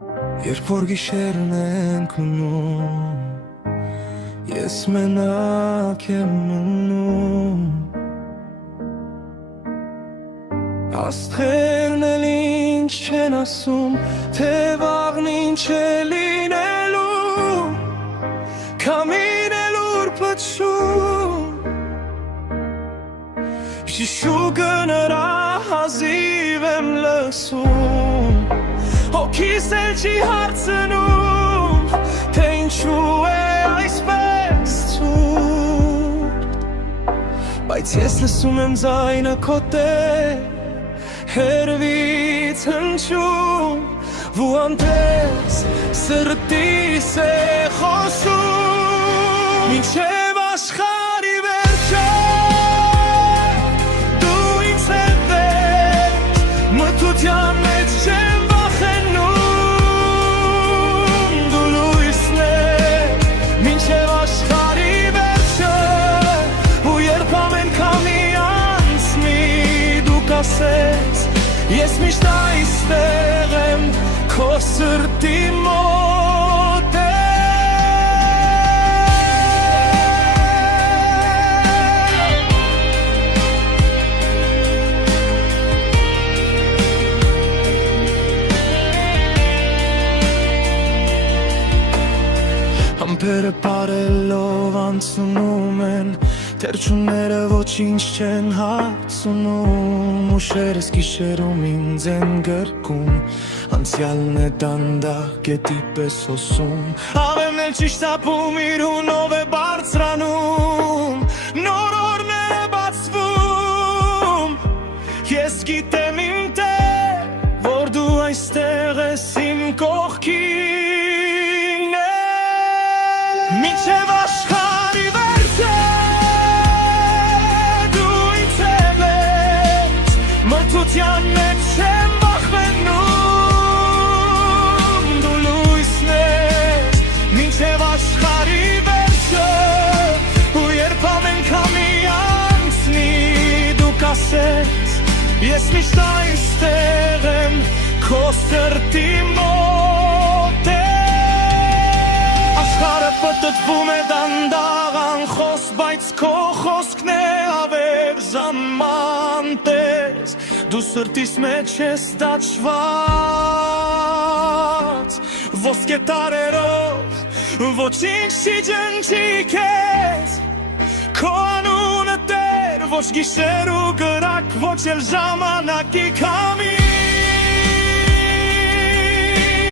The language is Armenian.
Երբ որ գիշերն ենք ունում, ես մենակ եմ մնում, աստղերն էլ ինչ չեն ասում, թե վաղն ինչ է լինելու, քամին էլ ուր փչում, շիշուկը նրա հազիվ եմ լսում, հոգիս էլ չի հարցնում, թե ինչու է այսպես ցուրտ, բայց ես լսում եմ ձայնը քո տեր, հերվից հնչում, ու անտես սրտիս է խոսում, մինչև աշխարհի վերջը դու ինձ հետ ես, մթության մեջ չեմ վախենում, դու լույսն ես, մինչև աշխարհի վերջը, ու երբ ամեն քամի անցնի դու կասես, ես միշտ այստեղ եմ, քո սրտի մոտ եմ։ Ամպերը պարելով անցնում են, թերչունները ոչինչ չեն հարցնում, ուշերս գիշերում ինձ են գրկում, անցյալն է դանդաղ գետի պես հոսում, ավերն էլ ճիշտ ապում իր հունով է բարձրանում, նոր օրն է բացվում, ես գիտեմ իմ Տեր, որ դու այստեղ ես իմ կողքին ես, մինչև աշխարհի վերջը մթության մեջ չեմ վախենում, դու լույսն ես, մինչև աշխարհի վերջը, ու երբ ամեն քամի անցնի դու կասես, ես միշտ այստեղ եմ, քո սրտի մոտ եմ, աշխարհը պտտվում է դանդաղ անխոս, բայց քո խոսքն է ավեր ժաման տես, դու սրտիս մեջ ես տաճված, ոսկե տարերով ոչինչ չի ջնջի քեզ, քո անունը Տեր, ոչ գիշեր ու կրակ, ոչ էլ ժամանակի քամի